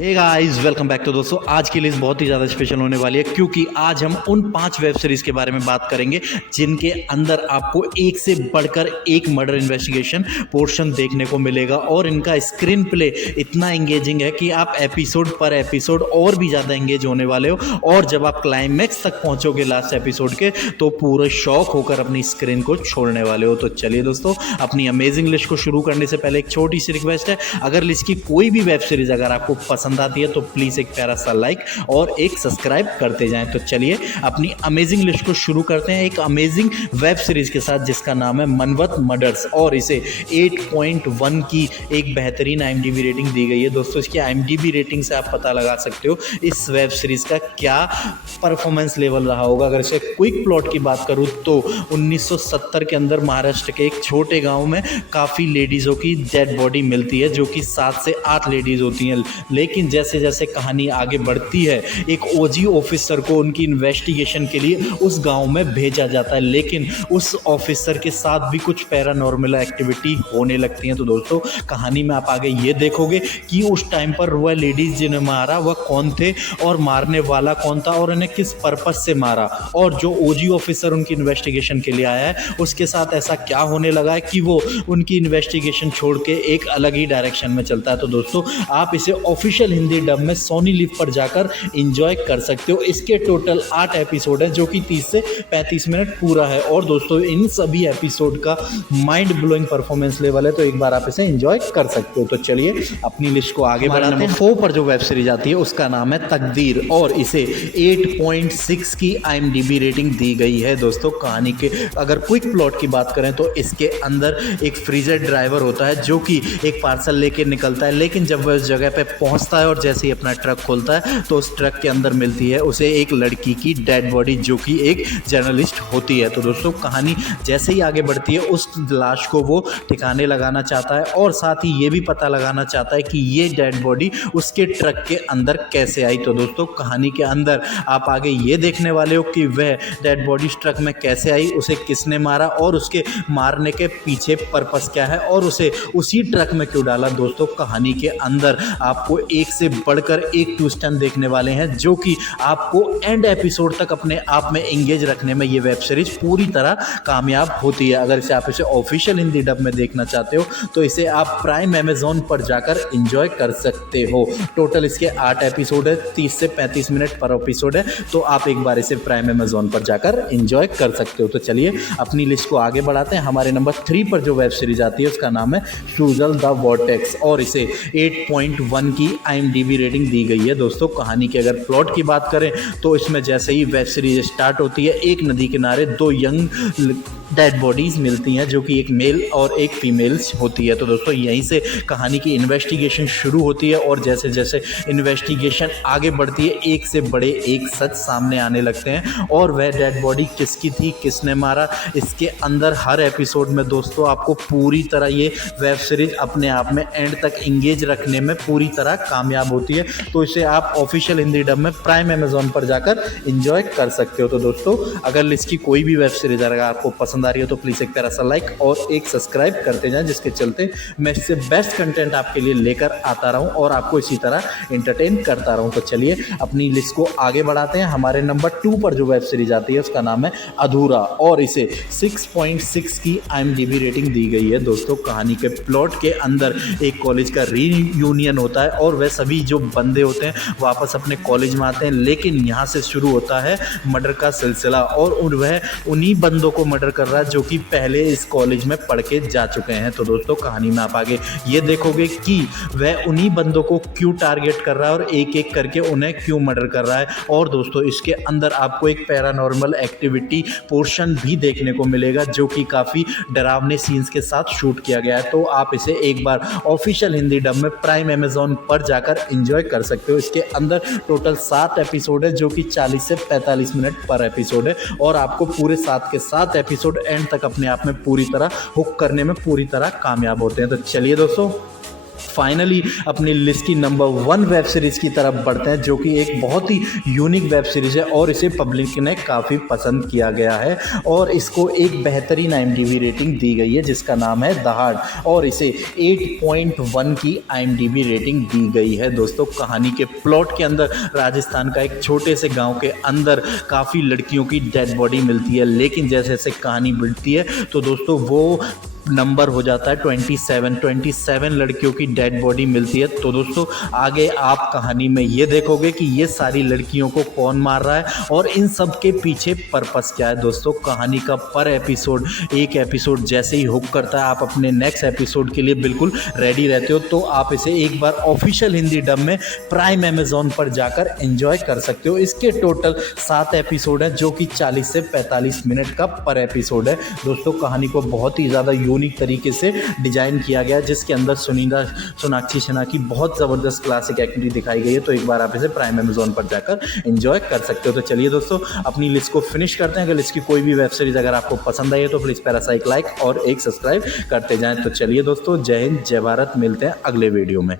Hey guys, welcome back. तो दोस्तों, आज की लिस्ट बहुत ही ज़्यादा स्पेशल होने वाली है क्योंकि आज हम उन 5 वेब सीरीज़ के बारे में बात करेंगे जिनके अंदर आपको एक से बढ़कर एक मर्डर इन्वेस्टिगेशन पोर्शन देखने को मिलेगा और इनका स्क्रीन प्ले इतना एंगेजिंग है कि आप एपिसोड पर एपिसोड और भी ज़्यादा एंगेज होने वाले हो। और जब आप क्लाइमैक्स तक पहुँचोगे लास्ट एपिसोड के, तो पूरे शौक होकर अपनी स्क्रीन को छोड़ने वाले हो। तो चलिए दोस्तों, अपनी अमेजिंग लिस्ट को शुरू करने से पहले एक छोटी सी रिक्वेस्ट है। अगर लिस्ट की कोई भी वेब सीरीज़ अगर आपको पसंद आती है तो प्लीज़ एक प्यारा सा लाइक और एक सब्सक्राइब करते जाएं। तो चलिए अपनी अमेजिंग लिस्ट को शुरू करते हैं एक अमेजिंग वेब सीरीज़ के साथ जिसका नाम है मनवत मर्डर्स, और इसे 8.1 की एक बेहतरीन IMDb रेटिंग दी गई है। दोस्तों, इसकी IMDb रेटिंग से आप पता लगा सकते हो इस वेब सीरीज़ का क्या परफॉर्मेंस लेवल रहा होगा। अगर इसे क्विक प्लॉट की बात करूँ तो 1970 के अंदर महाराष्ट्र के एक छोटे गाँव में काफ़ी लेडीज़ों की डेड बॉडी मिलती है, जो कि 7 से 8 लेडीज़ होती हैं। लेकिन जैसे जैसे कहानी आगे बढ़ती है, एक OG ऑफिसर को उनकी इन्वेस्टिगेशन के लिए उस गांव में भेजा जाता है, लेकिन उस ऑफिसर के साथ भी कुछ पैरानॉर्मल एक्टिविटी होने लगती हैं। तो दोस्तों, कहानी में आप आगे ये देखोगे कि उस टाइम पर वह लेडीज जिन्हें मारा वह कौन थे और मारने वाला कौन था और उन्हें किस पर्पज से मारा, और जो OG ऑफिसर उनकी इन्वेस्टिगेशन के लिए आया है उसके साथ ऐसा क्या होने लगा है कि वो उनकी इन्वेस्टिगेशन छोड़ के एक अलग ही डायरेक्शन में चलता है। तो दोस्तों, आप इसे ऑफिशियल हिंदी डब में सोनी लिव पर जाकर एंजॉय कर सकते हो। इसके टोटल 8 एपिसोड है जो कि 30 से 35 मिनट पूरा है। और दोस्तों, इन सभी एपिसोड का माइंड ब्लोइंग परफॉर्मेंस लेवल है, तो एक बार आप इसे एंजॉय कर सकते हो। तो चलिए अपनी लिस्ट को आगे बढ़ाते हैं। नंबर 4 पर जो वेब सीरीज आती है उसका नाम है तकदीर, और इसे 8.6 की IMDb रेटिंग दी गई है। दोस्तों, कहानी के अगर क्विक प्लॉट की बात करें तो इसके अंदर एक फ्रीजर ड्राइवर होता है जो कि एक पार्सल लेके निकलता है, लेकिन जब वह उस जगह पे पहुंचता है और जैसे ही अपना ट्रक खोलता है तो उस ट्रक के अंदर मिलती है उसे एक लड़की की डेड बॉडी जो कि एक जर्नलिस्ट होती है। तो दोस्तों, कहानी जैसे ही आगे बढ़ती है उस लाश को वो ठिकाने लगाना चाहता है और साथ ही ये भी पता लगाना चाहता है कि ये डेड बॉडी उसके ट्रक के अंदर कैसे आई। तो दोस्तों, कहानी के अंदर आप आगे ये देखने वाले हो कि वह डेड बॉडी ट्रक में कैसे आई, उसे किसने मारा और उसके मारने के पीछे पर्पस क्या है और उसे उसी ट्रक में क्यों डाला। दोस्तों, कहानी के अंदर आपको एक से बढ़कर एक ट्विस्ट देखने वाले हैं जो कि आपको एंड एपिसोड तक अपने आप में एंगेज रखने में ये वेब सीरीज पूरी तरह कामयाब होती है। अगर इसे आप इसे ऑफिशियल हिंदी डब में देखना चाहते हो तो इसे आप प्राइम अमेजॉन पर जाकर एंजॉय कर सकते हो। टोटल इसके 8 एपिसोड है, 30 से 35 मिनट पर एपिसोड है, तो आप एक बार इसे प्राइम अमेजॉन पर जाकर एंजॉय कर सकते हो। तो चलिए अपनी लिस्ट को आगे बढ़ाते हैं। हमारे नंबर 3 पर जो वेब सीरीज आती है उसका नाम है सूजल द वॉर्टेक्स, और इसे 8.1 की IMDb रेटिंग दी गई है। दोस्तों, कहानी के अगर प्लॉट की बात करें तो इसमें जैसे ही वेब सीरीज स्टार्ट होती है, एक नदी किनारे 2 यंग डेड बॉडीज मिलती हैं जो कि एक मेल और एक फीमेल होती है। तो दोस्तों, यहीं से कहानी की इन्वेस्टिगेशन शुरू होती है और जैसे जैसे इन्वेस्टिगेशन आगे बढ़ती है एक से बड़े एक सच सामने आने लगते हैं, और वह डेड बॉडी किसकी थी, किसने मारा, इसके अंदर हर एपिसोड में दोस्तों आपको पूरी तरह ये वेब सीरीज अपने आप में एंड तक एंगेज रखने में पूरी तरह कामयाब होती है। तो इसे आप ऑफिशियल हिंदी डब में प्राइम अमेजॉन पर जाकर एंजॉय कर सकते हो। तो दोस्तों, अगर इसकी कोई भी वेब सीरीज अगर आपको पसंद आ रही हो तो प्लीज़ एक प्यारा सा लाइक और एक सब्सक्राइब करते जाएं, जिसके चलते मैं इससे बेस्ट कंटेंट आपके लिए लेकर आता रहूं और आपको इसी तरह एंटरटेन करता रहूं। तो चलिए अपनी लिस्ट को आगे बढ़ाते हैं। हमारे नंबर 2 पर जो वेब सीरीज आती है उसका नाम है अधूरा, और इसे 6.6 की IMDb रेटिंग दी गई है। दोस्तों, कहानी के प्लॉट के अंदर एक कॉलेज का रीयूनियन होता है और वह सभी जो बंदे होते हैं वापस अपने कॉलेज में आते हैं, लेकिन यहाँ से शुरू होता है मर्डर का सिलसिला, और वह उन्हीं बंदों को मर्डर कर रहा है जो कि पहले इस कॉलेज में पढ़ के जा चुके हैं। तो दोस्तों, कहानी में आप आगे ये देखोगे कि वह उन्हीं बंदों को क्यों टारगेट कर रहा है और एक एक करके उन्हें क्यों मर्डर कर रहा है। और दोस्तों, इसके अंदर आपको एक पैरानॉर्मल एक्टिविटी पोर्शन भी देखने को मिलेगा जो कि काफ़ी डरावने सीन्स के साथ शूट किया गया है। तो आप इसे एक बार ऑफिशियल हिंदी डब में प्राइम अमेजॉन पर जाकर एंजॉय कर सकते हो। इसके अंदर टोटल 7 एपिसोड है जो कि 40 से 45 मिनट पर एपिसोड है, और आपको पूरे 7 के 7 एपिसोड एंड तक अपने आप में पूरी तरह हुक करने में पूरी तरह कामयाब होते हैं। तो चलिए दोस्तों, फाइनली अपनी लिस्ट की नंबर 1 वेब सीरीज़ की तरफ बढ़ते हैं, जो कि एक बहुत ही यूनिक वेब सीरीज़ है और इसे पब्लिक ने काफ़ी पसंद किया गया है और इसको एक बेहतरीन IMDb रेटिंग दी गई है जिसका नाम है दहाड़ और इसे 8.1 की IMDb रेटिंग दी गई है। दोस्तों, कहानी के प्लॉट के अंदर राजस्थान का एक छोटे से गांव के अंदर काफ़ी लड़कियों की डेड बॉडी मिलती है, लेकिन जैसे जैसे कहानी बढ़ती है तो दोस्तों वो नंबर हो जाता है 27 लड़कियों की डेड बॉडी मिलती है। तो दोस्तों, आगे आप कहानी में ये देखोगे कि ये सारी लड़कियों को कौन मार रहा है और इन सब के पीछे पर्पस क्या है। दोस्तों, कहानी का पर एपिसोड एक एपिसोड जैसे ही हुक करता है, आप अपने नेक्स्ट एपिसोड के लिए बिल्कुल रेडी रहते हो। तो आप इसे एक बार ऑफिशियल हिंदी डब में प्राइम अमेजॉन पर जाकर एंजॉय कर सकते हो। इसके टोटल 7 एपिसोड है जो कि 40 से 45 मिनट का पर एपिसोड है। दोस्तों, कहानी को बहुत ही ज़्यादा यूनिक तरीके से डिजाइन किया गया, जिसके अंदर सोनाक्षी सिन्हा की बहुत ज़बरदस्त क्लासिक एक्टिंग दिखाई गई है। तो एक बार आप इसे प्राइम अमेजॉन पर जाकर एंजॉय कर सकते हो। तो चलिए दोस्तों, अपनी लिस्ट को फिनिश करते हैं। अगर लिस्ट की कोई भी वेब सीरीज अगर आपको पसंद आई है तो प्लीज़ पैरासाइक लाइक और एक सब्सक्राइब करते जाएं। तो चलिए दोस्तों, जय हिंद, जय भारत, मिलते हैं अगले वीडियो में।